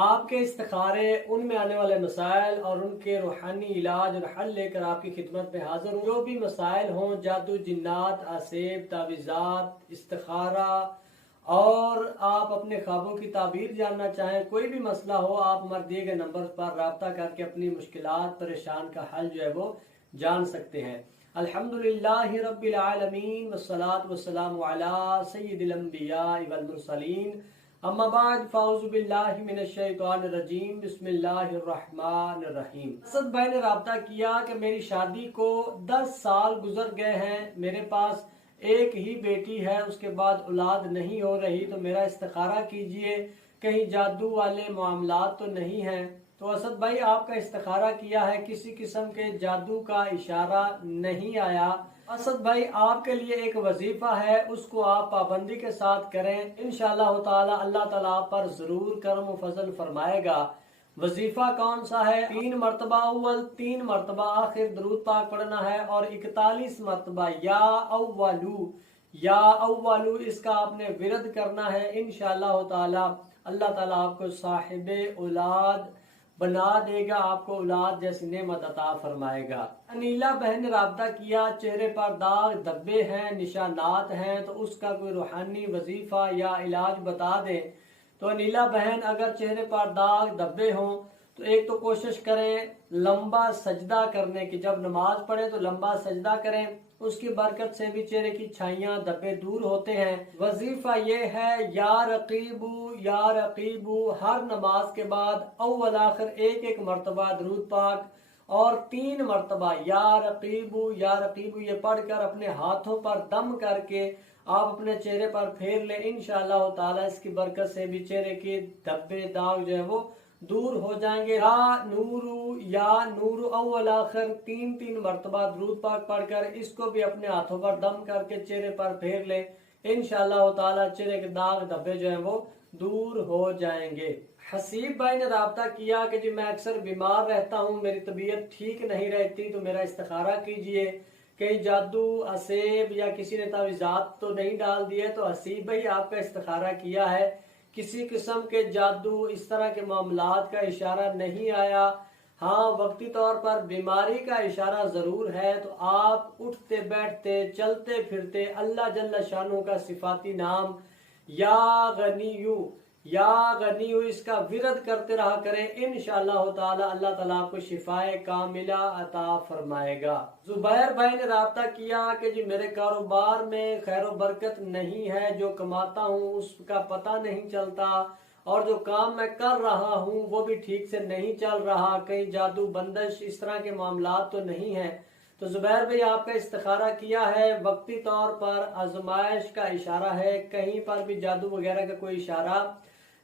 آپ کے استخارے، ان میں آنے والے مسائل اور ان کے روحانی علاج اور حل لے کر آپ کی خدمت میں حاضر ہوں۔ جو بھی مسائل ہوں، جادو، جنات، آسیب، تعویذات، استخارہ، اور آپ اپنے خوابوں کی تعبیر جاننا چاہیں، کوئی بھی مسئلہ ہو، آپ ہمارے دیے گئے نمبر پر رابطہ کر کے اپنی مشکلات، پریشان کا حل جو ہے وہ جان سکتے ہیں۔ الحمدللہ رب العالمین والصلاة والسلام علی سید الانبیاء والمرسلین، اما بعد فاعوذ باللہ من الشیطان الرجیم، بسم اللہ الرحمن الرحیم۔ اسد بھائی نے رابطہ کیا کہ میری شادی کو 10 سال گزر گئے ہیں، میرے پاس ایک ہی بیٹی ہے، اس کے بعد اولاد نہیں ہو رہی، تو میرا استخارہ کیجئے، کہیں جادو والے معاملات تو نہیں ہیں۔ تو اسد بھائی آپ کا استخارہ کیا ہے، کسی قسم کے جادو کا اشارہ نہیں آیا۔ اسد بھائی آپ کے لیے ایک وظیفہ ہے، اس کو آپ پابندی کے ساتھ کریں، انشاءاللہ تعالی اللہ تعالیٰ آپ پر ضرور کرم و فضل فرمائے گا۔ وظیفہ کون سا ہے؟ 3 مرتبہ اول، 3 مرتبہ آخر درود پاک پڑھنا ہے، اور 41 مرتبہ یا اولو اس کا آپ نے ورد کرنا ہے۔ انشاءاللہ تعالی اللہ تعالیٰ آپ کو صاحب اولاد بنا دے گا، آپ کو اولاد جیسی نعمت عطا فرمائے گا۔ انیلا بہن نے رابطہ کیا، چہرے پر داغ، دھبے ہیں، نشانات ہیں، تو اس کا کوئی روحانی وظیفہ یا علاج بتا دیں۔ تو انیلا بہن اگر چہرے پر داغ، دھبے ہوں تو ایک تو کوشش کریں لمبا سجدہ کرنے کی، جب نماز پڑھیں تو لمبا سجدہ کریں، اس کی برکت سے بھی چہرے کی چھائیاں، دھبے دور ہوتے ہیں۔ وظیفہ یہ ہے یا رقیبو ہر نماز کے بعد اول آخر ایک مرتبہ درود پاک، اور 3 مرتبہ یا رقیبو یہ پڑھ کر اپنے ہاتھوں پر دم کر کے آپ اپنے چہرے پر پھیر لیں، انشاءاللہ تعالی اس کی برکت سے بھی چہرے کے دھبے داغ جو ہے وہ دور ہو جائیں گے۔ یا نور اول آخر 3 مرتبہ درود پاک پڑھ کر اس کو بھی اپنے ہاتھوں پر دم کر کے چہرے پر پھیر لیں، انشاءاللہ تعالی چہرے کے داغ دھبے جو ہیں وہ دور ہو جائیں گے۔ حسیب بھائی نے رابطہ کیا کہ جی میں اکثر بیمار رہتا ہوں، میری طبیعت ٹھیک نہیں رہتی، تو میرا استخارہ کیجئے، کہیں جادو، اسیب یا کسی نے تعویذات تو نہیں ڈال دیے۔ تو حسیب بھائی آپ کا استخارہ کیا ہے، کسی قسم کے جادو، اس طرح کے معاملات کا اشارہ نہیں آیا۔ ہاں وقتی طور پر بیماری کا اشارہ ضرور ہے، تو آپ اٹھتے بیٹھتے چلتے پھرتے اللہ جل شانہ کا صفاتی نام یا غنیو اس کا ورد کرتے رہا کریں، انشاءاللہ تعالی اللہ تعالیٰ آپ کو شفائے کاملہ عطا فرمائے گا۔ زبیر بھائی نے رابطہ کیا کہ جی میرے کاروبار میں خیر و برکت نہیں ہے، جو کماتا ہوں اس کا پتہ نہیں چلتا، اور جو کام میں کر رہا ہوں وہ بھی ٹھیک سے نہیں چل رہا، کہیں جادو، بندش، اس طرح کے معاملات تو نہیں ہیں۔ تو زبیر بھائی آپ کا استخارہ کیا ہے، وقتی طور پر آزمائش کا اشارہ ہے، کہیں پر بھی جادو وغیرہ کا کوئی اشارہ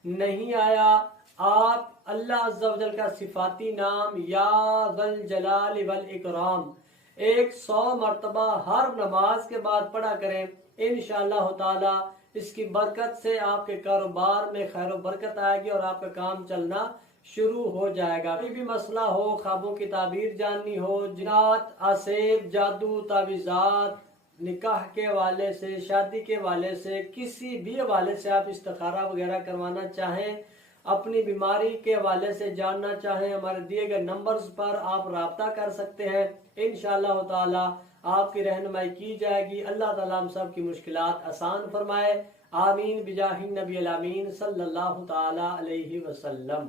نہیں آیا۔ آپ اللہ عز و جل کا صفاتی نام یا ذا الجلال والاکرام 100 مرتبہ ہر نماز کے بعد پڑھا کریں، انشاءاللہ تعالی اس کی برکت سے آپ کے کاروبار میں خیر و برکت آئے گی اور آپ کا کام چلنا شروع ہو جائے گا۔ کوئی بھی مسئلہ ہو، خوابوں کی تعبیر جاننی ہو، جنات، آسیب، جادو، تعویذات، نکاح کے حوالے سے، شادی کے حوالے سے، کسی بھی حوالے سے آپ استخارہ وغیرہ کروانا چاہیں، اپنی بیماری کے حوالے سے جاننا چاہیں، ہمارے دیے گئے نمبرز پر آپ رابطہ کر سکتے ہیں، انشاءاللہ تعالی آپ کی رہنمائی کی جائے گی۔ اللہ تعالیٰ ہم سب کی مشکلات آسان فرمائے، آمین بجاہ النبی الامین صلی اللہ تعالی علیہ وسلم۔